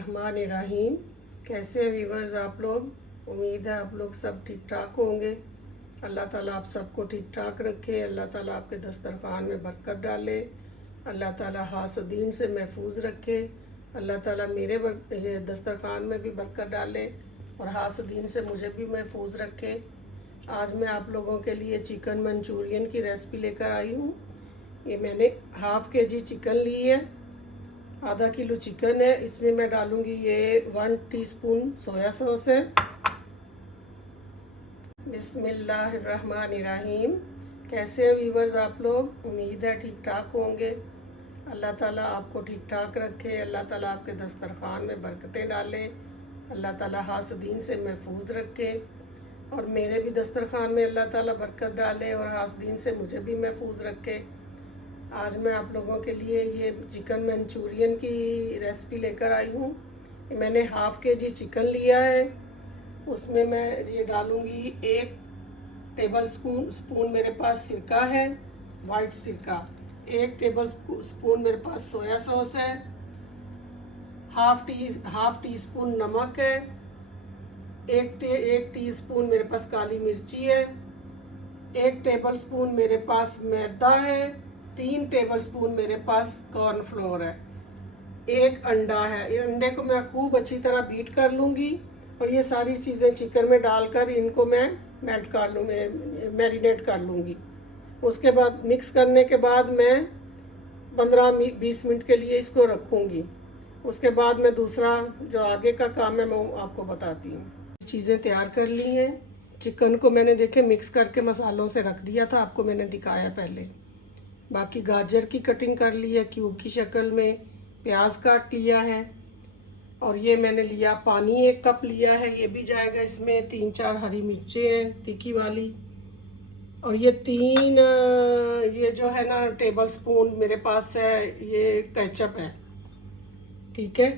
बिस्मिल्लाहिर्रहमानिर्रहीम। कैसे हैं व्यूवर्स आप लोग? उम्मीद है आप लोग सब ठीक ठाक होंगे। अल्लाह ताला आप सबको ठीक ठाक रखे। अल्लाह ताला आपके दस्तरखान में बरकत डाले। अल्लाह ताला हासदीन से महफूज रखे। अल्लाह ताला मेरे दस्तरखान में भी बरकत डाले और हासदीन से मुझे भी महफूज रखे। आज मैं आप लोगों के लिए चिकन मंचूरियन की रेसिपी लेकर आई हूँ। ये मैंने हाफ़ केजी चिकन ली है, आधा किलो चिकन है। इसमें मैं डालूंगी ये 1 टीस्पून सोया सॉस है। बिस्मिल्लाहिर्रहमानिर्रहीम। कैसे हैं व्यूवर्स आप लोग? उम्मीद है ठीक ठाक होंगे। अल्लाह ताला आपको ठीक ठाक रखे। अल्लाह ताला आपके दस्तरखान में बरकतें डाले। अल्लाह ताला हासदीन से महफूज रखे और मेरे भी दस्तरखान में अल्लाह ताला बरकत डाले और हासदीन से मुझे भी महफूज रखे। आज मैं आप लोगों के लिए ये चिकन मंचूरियन की रेसिपी लेकर आई हूँ। मैंने हाफ़ केजी चिकन लिया है, उसमें मैं ये डालूँगी 1 टेबल स्पून मेरे पास सिरका है, वाइट सिरका। 1 टेबल स्पून मेरे पास सोया सॉस है। हाफ टी स्पून नमक है। 1 टीस्पून मेरे पास काली मिर्ची है। 1 टेबल स्पून मेरे पास मैदा है। 3 टेबल स्पून मेरे पास कॉर्नफ्लोर है। 1 अंडा है। ये अंडे को मैं खूब अच्छी तरह बीट कर लूँगी और ये सारी चीज़ें चिकन में डालकर इनको मैं मेल्ट कर लूँ, मैरिनेट कर लूँगी। उसके बाद मिक्स करने के बाद मैं 15-20 मिनट के लिए इसको रखूँगी। उसके बाद मैं दूसरा जो आगे का काम है मैं आपको बताती हूँ। चीज़ें तैयार कर ली हैं। चिकन को मैंने देखे मिक्स करके मसालों से रख दिया था, आपको मैंने दिखाया पहले। बाकी गाजर की कटिंग कर ली है क्यूब की शक्ल में। प्याज काट लिया है और ये मैंने लिया पानी 1 कप लिया है, ये भी जाएगा इसमें। 3-4 हरी मिर्चें हैं तीखी वाली और ये 3 ये जो है ना टेबल स्पून मेरे पास है, ये केचप है। ठीक है,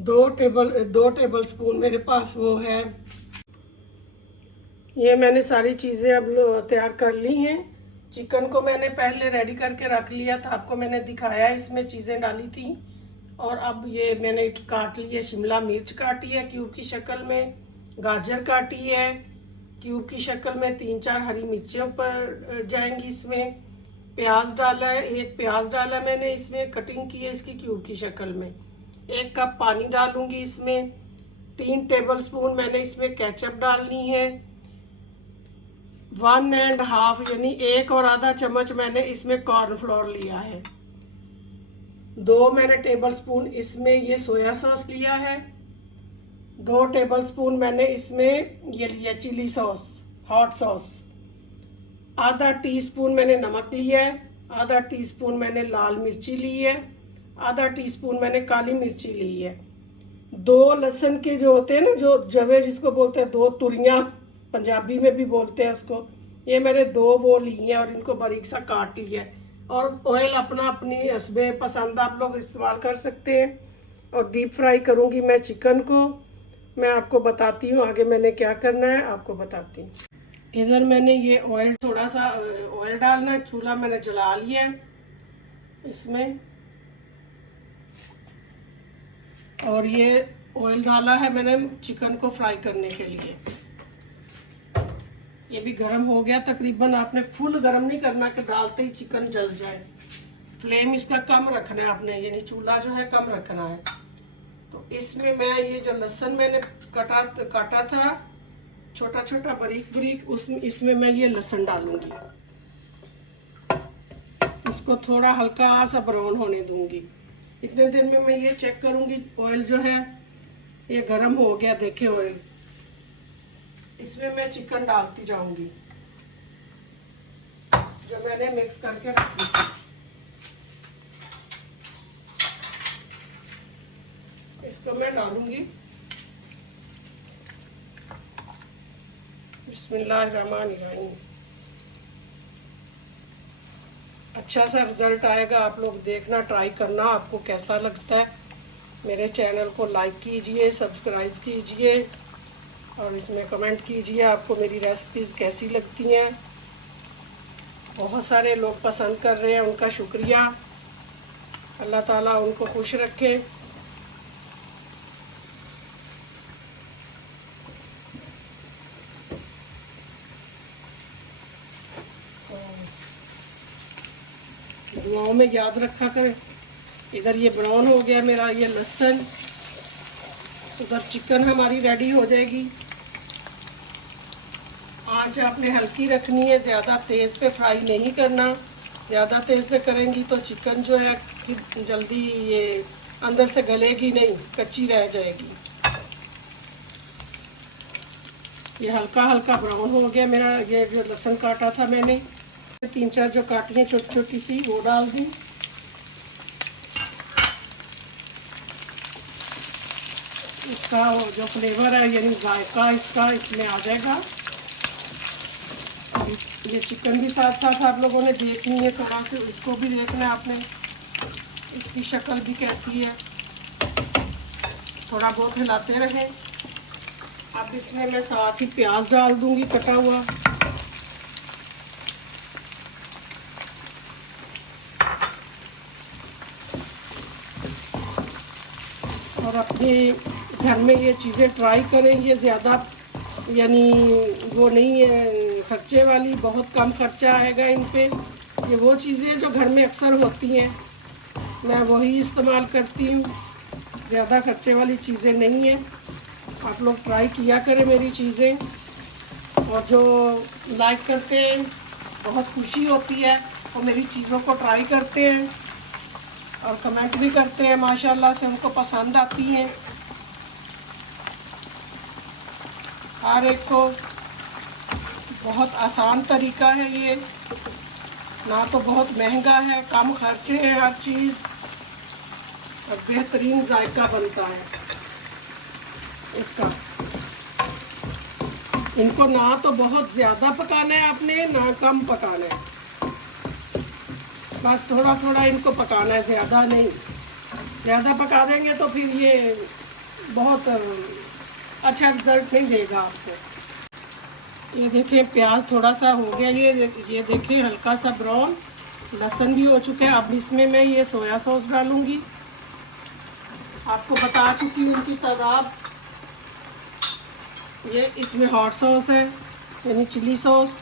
2 टेबल स्पून मेरे पास वो है। ये मैंने सारी चीज़ें अब तैयार कर ली हैं। चिकन को मैंने पहले रेडी करके रख लिया था, आपको मैंने दिखाया, इसमें चीज़ें डाली थी। और अब ये मैंने काट ली है, शिमला मिर्च काटी है क्यूब की शक्ल में, गाजर काटी है क्यूब की शक्ल में, 3-4 हरी मिर्चें ऊपर जाएंगी इसमें। प्याज डाला है, 1 प्याज डाला मैंने इसमें, कटिंग की है इसकी क्यूब की शक्ल में। 1 कप पानी डालूंगी इसमें। 3 टेबल स्पून मैंने इसमें केचप डालनी है। 1.5 यानी 1 और आधा चम्मच मैंने इसमें कॉर्नफ्लोर लिया है। 2 मैंने टेबल स्पून इसमें ये सोया सॉस लिया है। 2 टेबल स्पून मैंने इसमें ये लिया चिली सॉस, हॉट सॉस। आधा टीस्पून मैंने नमक लिया है। आधा टीस्पून मैंने लाल मिर्ची ली है। आधा टीस्पून मैंने काली मिर्ची ली है। 2 लहसुन के जो होते हैं ना, जो जवे जिसको बोलते हैं, 2 तुरियां पंजाबी में भी बोलते हैं उसको, ये मैंने 2 वो ली हैं और इनको बारीक सा काट लिया है। और ऑयल अपना अपनी हस्बे पसंद आप लोग इस्तेमाल कर सकते हैं। और डीप फ्राई करूँगी मैं चिकन को। मैं आपको बताती हूँ आगे मैंने क्या करना है, आपको बताती हूँ। इधर मैंने ये ऑयल, थोड़ा सा ऑयल डालना है। चूल्हा मैंने जला लिया है इसमें, और ये ऑयल डाला है मैंने चिकन को फ्राई करने के लिए। ये भी गर्म हो गया तकरीबन। आपने फुल गर्म नहीं करना कि डालते ही चिकन जल जाए। फ्लेम इसका कम रखना है आपने, यानी चूल्हा जो है कम रखना है। तो इसमें मैं ये जो लहसुन मैंने काटा था छोटा छोटा बारीक, इसमें मैं ये लहसुन डालूंगी। इसको थोड़ा हल्का सा ब्राउन होने दूंगी। इतने देर में मैं ये चेक करूंगी ऑयल जो है ये गर्म हो गया। देखे ऑयल, इसमें मैं चिकन डालती जाऊंगी जो मैंने मिक्स करके रखी थी। इसको मैं डालूंगी। बिस्मिल्लाहिर्रहमानिर्रहीम। अच्छा सा रिजल्ट आएगा, आप लोग देखना, ट्राई करना, आपको कैसा लगता है। मेरे चैनल को लाइक कीजिए, सब्सक्राइब कीजिए और इसमें कमेंट कीजिए आपको मेरी रेसिपीज़ कैसी लगती हैं। बहुत सारे लोग पसंद कर रहे हैं, उनका शुक्रिया। अल्लाह ताला उनको खुश रखे। दुआओं में याद रखा करें। इधर ये ब्राउन हो गया मेरा ये लहसुन, उधर चिकन हमारी रेडी हो जाएगी। आंच आपने हल्की रखनी है, ज़्यादा तेज़ पे फ्राई नहीं करना। ज़्यादा तेज़ पे करेंगी तो चिकन जो है फिर जल्दी ये अंदर से गलेगी नहीं, कच्ची रह जाएगी। ये हल्का हल्का ब्राउन हो गया मेरा। ये जो लहसुन काटा था मैंने, 3-4 जो काटी हैं छोटी छोटी सी, वो डाल दी। इसका जो फ्लेवर है यानी जायका इसका इसमें आ जाएगा। ये चिकन भी साथ साथ आप लोगों ने देखनी है, थोड़ा सा इसको भी देखना है आपने, इसकी शक्ल भी कैसी है, थोड़ा बहुत हिलाते रहें। अब इसमें मैं साथ ही प्याज डाल दूंगी कटा हुआ। और अपने घर में ये चीज़ें ट्राई करें। ये ज़्यादा यानी वो नहीं है खर्चे वाली, बहुत कम खर्चा आएगा इन पे। ये वो चीज़ें जो घर में अक्सर होती हैं, मैं वही इस्तेमाल करती हूँ। ज़्यादा खर्चे वाली चीज़ें नहीं हैं। आप लोग ट्राई किया करें मेरी चीज़ें, और जो लाइक करते हैं बहुत खुशी होती है, और मेरी चीज़ों को ट्राई करते हैं और कमेंट भी करते हैं, माशाल्लाह से उनको पसंद आती हैं। हर एक को बहुत आसान तरीका है ये, ना तो बहुत महंगा है, कम खर्चे हैं हर चीज़, और बेहतरीन जायका बनता है इसका। इनको ना तो बहुत ज़्यादा पकाना है आपने, ना कम पकाना है, बस थोड़ा थोड़ा इनको पकाना है, ज़्यादा नहीं। ज़्यादा पका देंगे तो फिर ये बहुत अच्छा रिजल्ट नहीं देगा आपको। ये देखें प्याज थोड़ा सा हो गया, ये देखें हल्का सा ब्राउन, लहसुन भी हो चुका है। अब इसमें मैं ये सोया सॉस डालूंगी। आपको बता चुकी हूँ उनकी तादाद। ये इसमें हॉट सॉस है यानी चिली सॉस,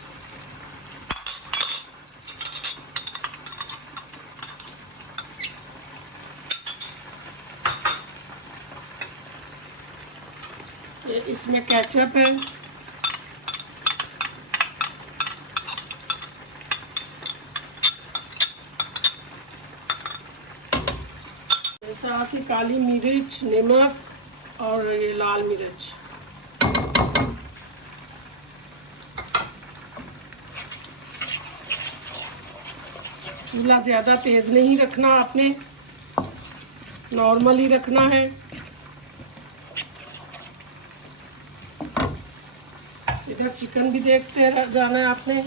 ये इसमें केचप है, साथ ही काली मिर्च, नमक और ये लाल मिर्च। चूल्हा ज़्यादा तेज़ नहीं रखना आपने, नॉर्मल ही रखना है। इधर चिकन भी देखते जाना है आपने।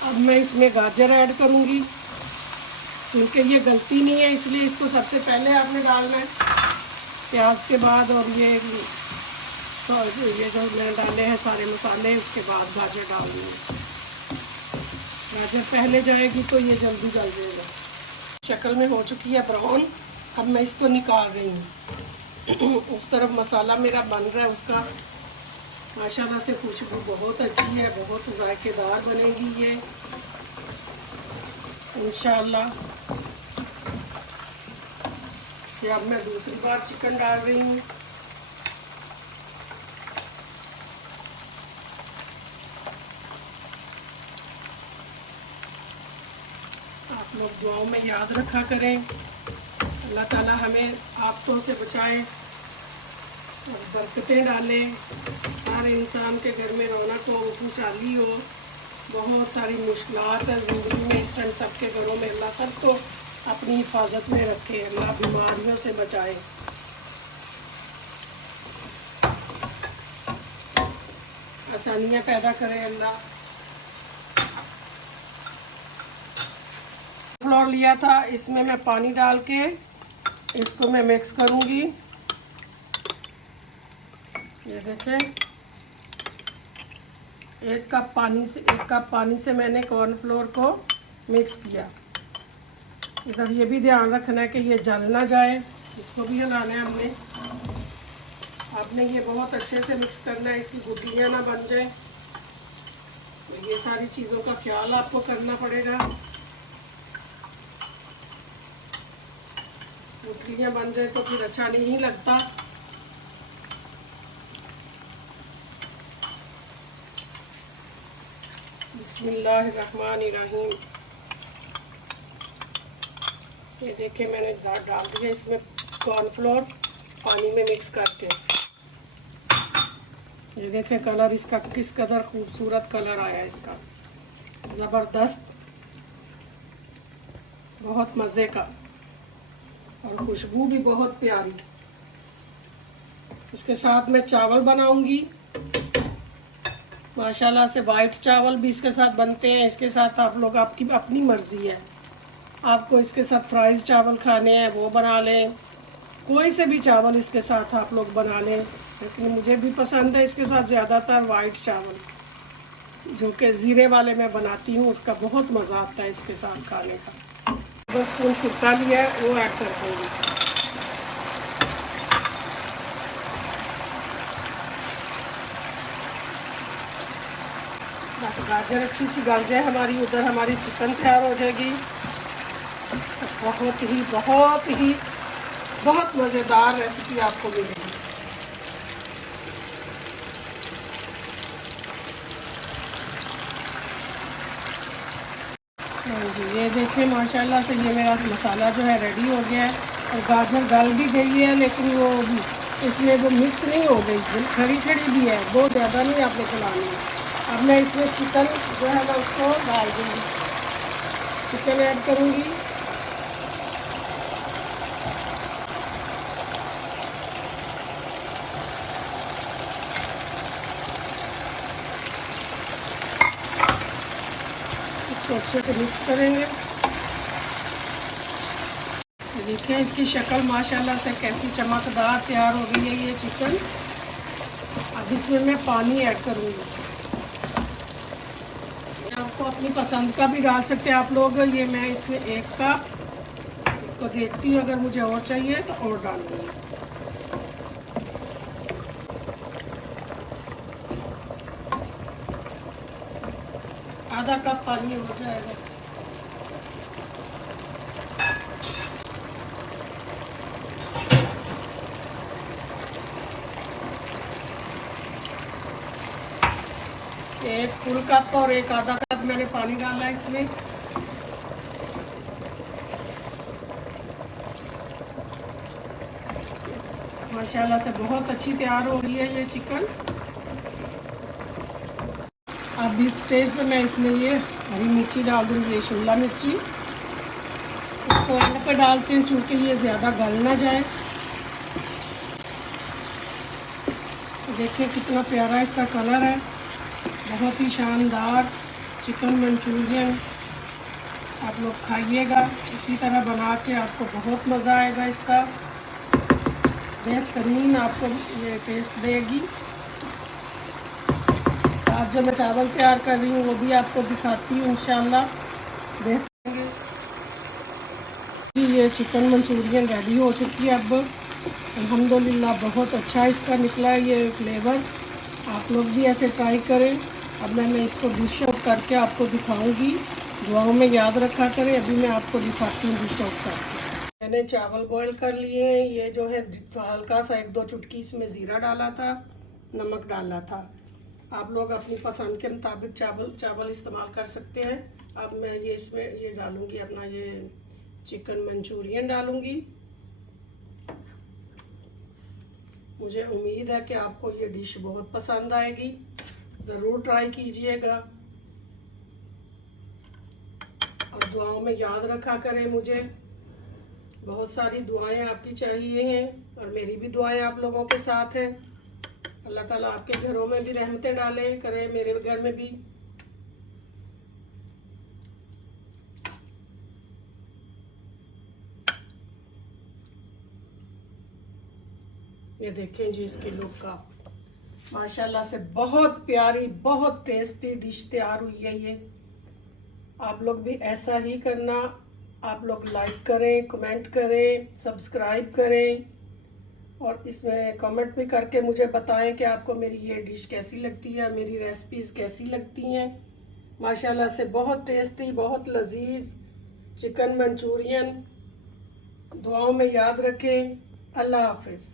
अब मैं इसमें गाजर ऐड करूंगी, क्योंकि ये गलती नहीं है इसलिए इसको सबसे पहले आपने डालना है प्याज के बाद। और ये जो मैंने डाले हैं सारे मसाले, उसके बाद गाजर डाल दूँगी। गाजर पहले जाएगी तो ये जल्दी गल जाएगा। शक्ल में हो चुकी है ब्राउन। अब मैं इसको निकाल रही हूँ। उस तरफ मसाला मेरा बन रहा है, उसका माशाल्लाह से खुशबू बहुत अच्छी है, बहुत जायकेदार बनेगी ये इंशाल्लाह। ये अब मैं दूसरी बार चिकन डाल रही हूँ। आप लोग दुआओं में याद रखा करें, अल्लाह ताला हमें आफतों से बचाए और बरकतें डालें। हर इंसान के घर में रौनक हो, खुशहाली हो। बहुत सारी मुश्किलात है ज़िंदगी में इस टाइम सबके घरों में। अल्लाह सबको अपनी हिफाजत में रखे, अल्लाह बीमारियों से बचाए। आसानियाँ पैदा करें अल्लाह। कॉर्नफ्लोर लिया था, इसमें मैं पानी डाल के इसको मैं मिक्स करूँगी। ये देखें, 1 कप पानी से मैंने कॉर्नफ्लोर को मिक्स किया। इधर ये भी ध्यान रखना है कि ये जल ना जाए, इसको भी हिलाना है हमने। आपने ये बहुत अच्छे से मिक्स करना है, इसकी गुठलियाँ ना बन जाए। तो ये सारी चीज़ों का ख्याल आपको करना पड़ेगा। गुठलियाँ बन जाए तो फिर अच्छा नहीं लगता। बिस्मिल्लाहिर्रहमानिर्रहीम। ये देखिए, मैंने डाल दिया इसमें कॉर्नफ्लोर पानी में मिक्स करके। ये देखें कलर इसका किस कदर खूबसूरत कलर आया इसका, ज़बरदस्त, बहुत मज़े का, और खुशबू भी बहुत प्यारी। इसके साथ मैं चावल बनाऊंगी माशाल्लाह से। वाइट चावल भी इसके साथ बनते हैं। इसके साथ आप लोग, आपकी अपनी मर्ज़ी है, आपको इसके साथ फ्राइज़ चावल खाने हैं वो बना लें, कोई से भी चावल इसके साथ आप लोग बना लें। लेकिन मुझे भी पसंद है इसके साथ ज़्यादातर वाइट चावल, जो कि ज़ीरे वाले मैं बनाती हूँ, उसका बहुत मज़ा आता है इसके साथ खाने का। 2 स्पून सिरका लिया है, वो ऐड कर दूँगी। बस गाजर अच्छी सी गल जाए हमारी, उधर हमारी चिकन तैयार हो जाएगी। बहुत मज़ेदार रेसिपी आपको मिलेगी। हाँ जी, ये देखिए माशाल्लाह से ये मेरा मसाला जो है रेडी हो गया है, और गाजर गल भी गई है, लेकिन वो इसमें वो मिक्स नहीं हो गई, खड़ी खड़ी भी है, बहुत ज़्यादा नहीं आपने चलानी है। अब मैं इसमें चिकन जो है मैं उसको डाल दूँगी, चिकन ऐड करूँगी। इसको अच्छे से मिक्स करेंगे। देखिए इसकी शक्ल माशाल्लाह से कैसी चमकदार तैयार हो गई है ये चिकन। अब इसमें मैं पानी ऐड करूँगी। आपको अपनी पसंद का भी डाल सकते हैं आप लोग। ये मैं इसमें 1 कप, इसको देखती हूँ, अगर मुझे और चाहिए तो और डाल दूँगी। आधा कप पानी हो जाएगा। एक फुल कप और एक आधा कप मैंने पानी डाला है इसमें। माशाल्लाह से बहुत अच्छी तैयार हो रही है ये चिकन। अब इस स्टेज पे मैं इसमें ये हरी मिर्ची डाल दूँगी, ये शिमला मिर्ची। इसको एंड पे डालते हैं चूँकि ये ज़्यादा गल ना जाए। देखिए कितना प्यारा इसका कलर है, बहुत ही शानदार चिकन मंचूरियन। आप लोग खाइएगा, इसी तरह बना के, आपको बहुत मज़ा आएगा इसका, बेहतरीन आपको ये टेस्ट देगी। आज जो मैं चावल तैयार कर रही हूँ वो भी आपको दिखाती हूँ इंशाल्लाह, देखेंगे। ये चिकन मंचूरियन रेडी हो चुकी है अब अल्हम्दुलिल्लाह। बहुत अच्छा इसका निकला है ये फ्लेवर। आप लोग भी ऐसे ट्राई करें। अब मैं इसको डिश आउट करके आपको दिखाऊंगी। दुआओं में याद रखा करें। अभी मैं आपको दिखाती हूँ डिश आउट करके। मैंने चावल बॉईल कर लिए हैं। ये जो है हल्का सा 1-2 चुटकी इसमें ज़ीरा डाला था, नमक डाला था। आप लोग अपनी पसंद के मुताबिक चावल इस्तेमाल कर सकते हैं। अब मैं ये इसमें ये डालूँगी, अपना ये चिकन मंचूरियन डालूँगी। मुझे उम्मीद है कि आपको ये डिश बहुत पसंद आएगी, ज़रूर ट्राई कीजिएगा और दुआओं में याद रखा करें मुझे। बहुत सारी दुआएं आपकी चाहिए हैं और मेरी भी दुआएं आप लोगों के साथ हैं। अल्लाह ताला आपके घरों में भी रहमतें डाले करे, मेरे घर में भी। ये देखें जी इसकी लुक का, माशाल्लाह से बहुत प्यारी बहुत टेस्टी डिश तैयार हुई है ये। आप लोग भी ऐसा ही करना। आप लोग लाइक करें, कमेंट करें, सब्सक्राइब करें और इसमें कमेंट भी करके मुझे बताएं कि आपको मेरी ये डिश कैसी लगती है, मेरी रेसिपीज़ कैसी लगती हैं। माशाल्लाह से बहुत टेस्टी बहुत लजीज चिकन मंचूरियन। दुआओं में याद रखें। अल्लाह हाफिज़।